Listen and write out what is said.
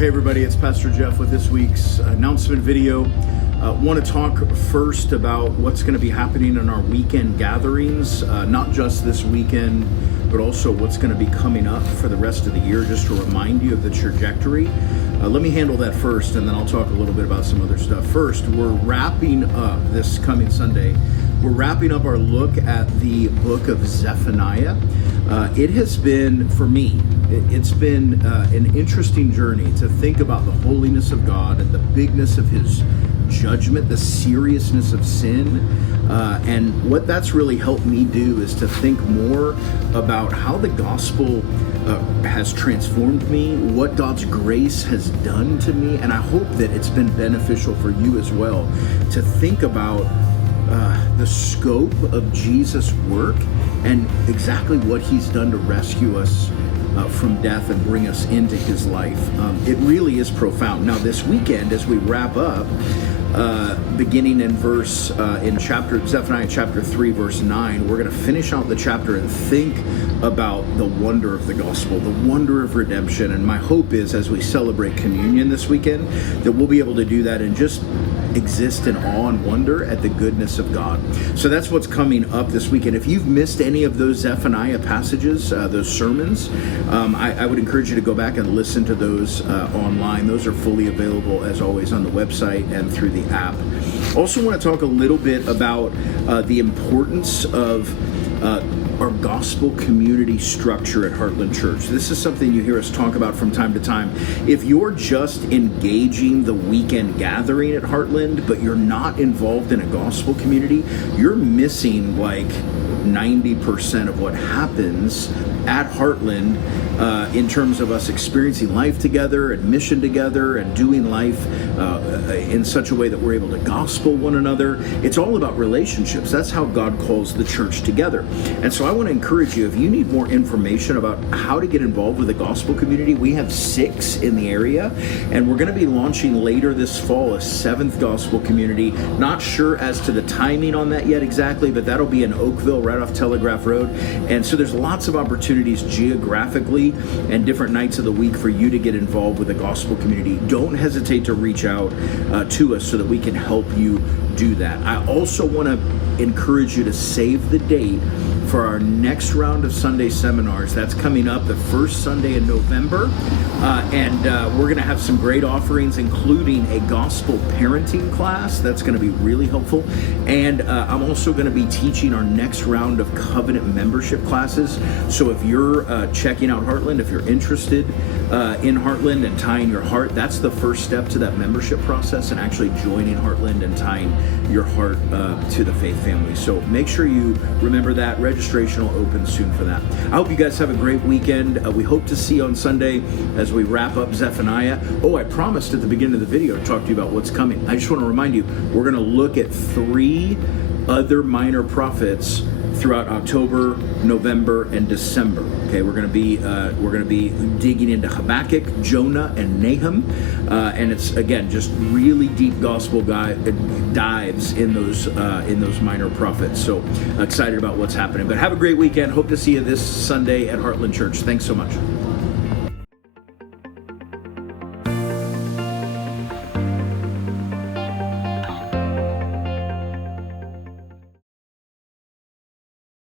Hey everybody, it's Pastor Jeff with this week's announcement video. Want to talk first about what's going to be happening in our weekend gatherings, not just this weekend, but also what's going to be coming up for the rest of the year, just to remind you of the trajectory. Let me handle that first, and then I'll talk a little bit about some other stuff. First, we're wrapping up this coming Sunday. We're wrapping up our look at the book of Zephaniah. It has been, for me, it's been an interesting journey to think about the holiness of God and the bigness of his judgment, the seriousness of sin. And what that's really helped me do is to think more about how the gospel has transformed me, what God's grace has done to me. And I hope that it's been beneficial for you as well to think about the scope of Jesus' work and exactly what he's done to rescue us from death and bring us into his life. It really is profound. Now, this weekend, as we wrap up, beginning in Zephaniah chapter 3, verse 9, we're going to finish out the chapter and think about the wonder of the gospel, the wonder of redemption. And my hope is, as we celebrate communion this weekend, that we'll be able to do that and just exist in awe and wonder at the goodness of God. So that's what's coming up this weekend. If you've missed any of those Zephaniah passages, those sermons, I would encourage you to go back and listen to those online. Those are fully available, as always, on the website and through the app. Also want to talk a little bit about the importance of our gospel community structure at Heartland Church. This is something you hear us talk about from time to time. If you're just engaging the weekend gathering at Heartland, but you're not involved in a gospel community, you're missing like 90% of what happens at Heartland in terms of us experiencing life together and mission together and doing life in such a way that we're able to gospel one another. It's all about relationships. That's how God calls the church together. And so I want to encourage you, if you need more information about how to get involved with the gospel community, we have 6 in the area, and we're going to be launching later this fall a 7th gospel community. Not sure as to the timing on that yet exactly, but that'll be in Oakville, right off Telegraph Road. And so there's lots of opportunities geographically and different nights of the week for you to get involved with the gospel community. Don't hesitate to reach out to us so that we can help you do that. I also want to encourage you to save the date for our next round of Sunday seminars. That's coming up the first Sunday in November. And we're going to have some great offerings, including a gospel parenting class. That's going to be really helpful. And I'm also going to be teaching our next round of covenant membership classes. So if you're checking out Heartland, if you're interested in Heartland and tying your heart, that's the first step to that membership process and actually joining Heartland and tying your heart to the faith family. So make sure you remember that. Registration will open soon for that. I hope you guys have a great weekend. We hope to see you on Sunday as we wrap up Zephaniah. Oh, I promised at the beginning of the video to talk to you about what's coming. I just want to remind you, we're going to look at 3 other minor prophets throughout October, November, and December. Okay, we're going to be digging into Habakkuk, Jonah, and Nahum, and it's again just really deep gospel dives in those minor prophets. So excited about what's happening. But have a great weekend. Hope to see you this Sunday at Heartland Church. Thanks so much.